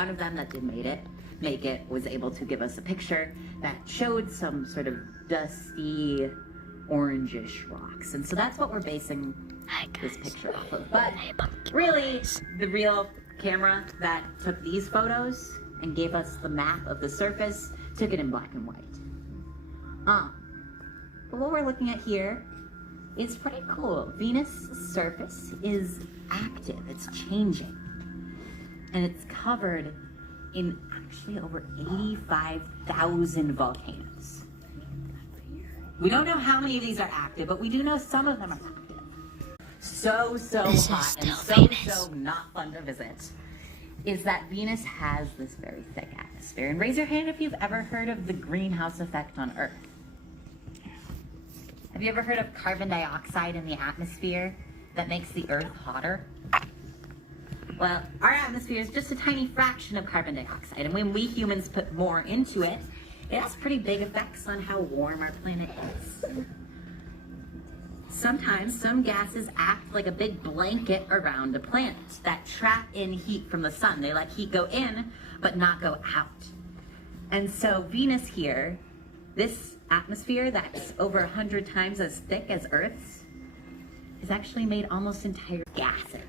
one of them that did make it was able to give us a picture that showed some sort of dusty, orangish rocks. And so that's what we're basing this picture off of. But really, the real camera that took these photos and gave us the map of the surface took it in black and white. But what we're looking at here is pretty cool. Venus' surface is active, it's changing. And it's covered in actually over 85,000 volcanoes. We don't know how many of these are active, but we do know some of them are active. So hot and so not fun to visit is that Venus has this very thick atmosphere. And raise your hand if you've ever heard of the greenhouse effect on Earth. Have you ever heard of carbon dioxide in the atmosphere that makes the Earth hotter? Well, our atmosphere is just a tiny fraction of carbon dioxide, and when we humans put more into it, it has pretty big effects on how warm our planet is. Sometimes some gases act like a big blanket around a planet that trap in heat from the sun. They let heat go in, but not go out. And so Venus here, this atmosphere that's over 100 times as thick as Earth's, is actually made almost entirely gases.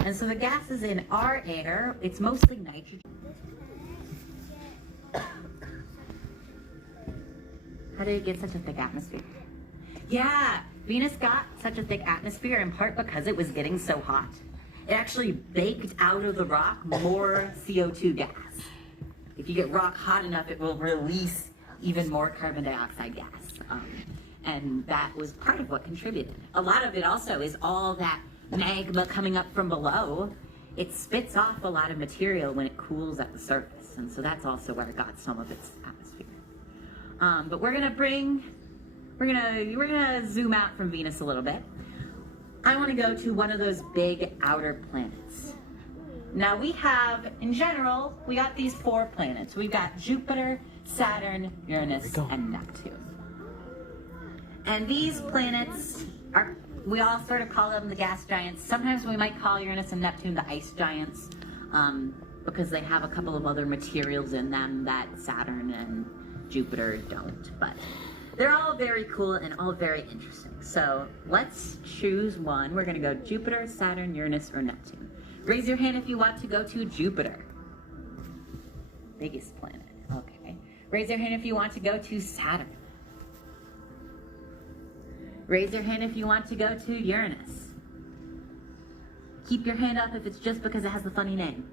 And so the gases in our air, it's mostly nitrogen. How did it get such a thick atmosphere? Yeah, Venus got such a thick atmosphere in part because it was getting so hot. It actually baked out of the rock more CO2 gas. If you get rock hot enough, it will release even more carbon dioxide gas. And that was part of what contributed. A lot of it also is all that magma coming up from below. It spits off a lot of material when it cools at the surface. And so that's also where it got some of its atmosphere. But we're gonna zoom out from Venus a little bit. I wanna go to one of those big outer planets. Now we have, in general, we got these 4 planets. We've got Jupiter, Saturn, Uranus, and Neptune. And these planets are, we all sort of call them the gas giants. Sometimes we might call Uranus and Neptune the ice giants, because they have a couple of other materials in them that Saturn and Jupiter don't. But they're all very cool and all very interesting. So let's choose one. We're gonna go Jupiter, Saturn, Uranus, or Neptune. Raise your hand if you want to go to Jupiter. Biggest planet, okay. Raise your hand if you want to go to Saturn. Raise your hand if you want to go to Uranus. Keep your hand up if it's just because it has the funny name.